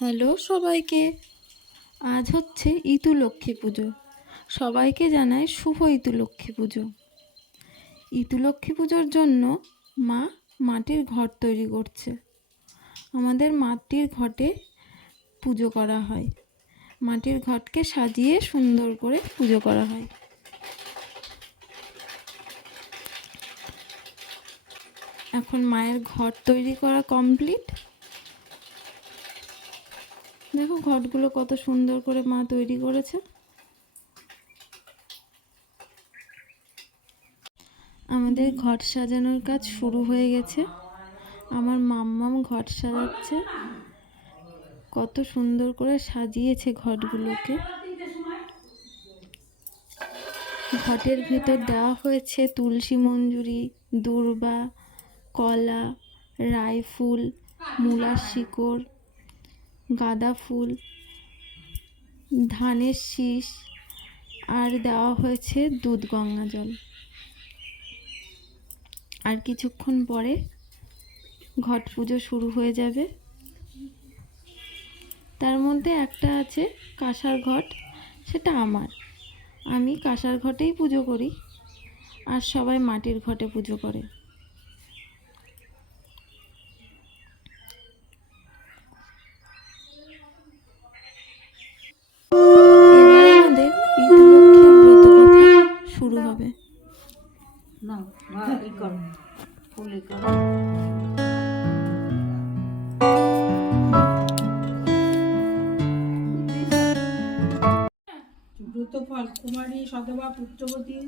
Hello সবাইকে। আজ হচ্ছে ইতু লক্ষ্মী পুজো। সবাইকে জানাই শুভ ইতু লক্ষ্মী পুজো। ইতু লক্ষ্মী পুজোর জন্য মা মাটির ঘর তৈরি করছে। আমাদের মাটির ঘটে পুজো করা হয়। মাটির ঘটকে সাজিয়ে সুন্দর করে পুজো করা হয়। এখন মায়ের ঘর তৈরি করা কমপ্লিট। দেখো ঘটগুলো কত সুন্দর করে মা তৈরি করেছে। আমাদের ঘট সাজানোর কাজ শুরু হয়ে গেছে। আমার মাম্মাম ঘট সাজাচ্ছে। কত সুন্দর করে সাজিয়েছে ঘটগুলোকে। ঘটের ভেতর দেওয়া হয়েছে তুলসী মঞ্জুরি, দূর্বা, কলা রাইফুল মূলার শিকড় গাঁদা ফুল, ধানের শীষ, আর দেওয়া হয়েছে দুধ গঙ্গা জল। আর কিছুক্ষণ পরে ঘট পুজো শুরু হয়ে যাবে। তার মধ্যে একটা আছে কাঁসার ঘট, সেটা আমার। আমি কাঁসার ঘটেই পুজো করি, আর সবাই মাটির ঘটে পুজো করে এবার আমাদের পিতৃপক্ষের ব্রত কথা শুরু হবে না মা ই করো করো ব্রতফল কুমারী, সধবা, পুত্রবতী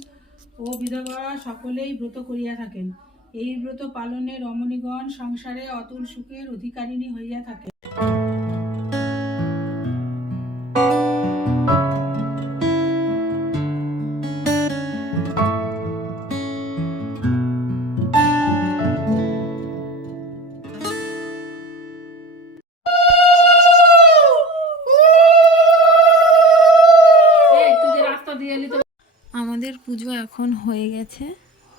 ও বিধবা সকলেই ব্রত করিয়া থাকেন। এই ব্রত পালনে রমণীগণ সংসারে অতুল সুখের অধিকারিণী হইয়া থাকে আমাদের পুজো এখন হয়ে গেছে।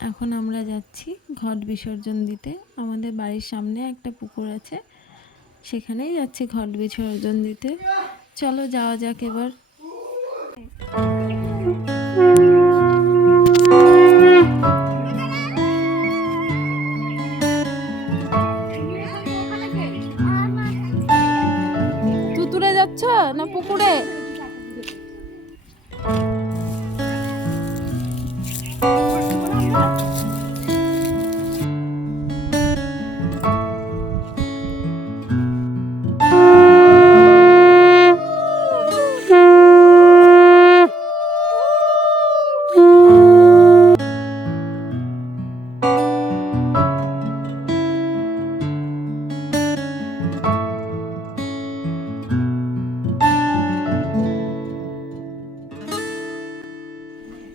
এখন আমরা যাচ্ছি ঘট বিসর্জন দিতে। আমাদের বাড়ির সামনে একটা পুকুর আছে, সেখানেই যাচ্ছি ঘট বিসর্জন দিতে। চলো যাওয়া যাক এবার। তুতুরে যাচ্ছ না পুকুরে?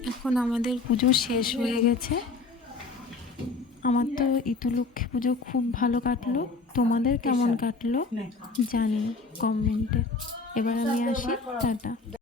এখন আমাদের পুজো শেষ হয়ে গেছে। আমার তো ইতুলক্ষ্মী পুজো খুব ভালো কাটলো। তোমাদের কেমন কাটলো? জানি কমেন্টে এবার আমি আসি, টাটা।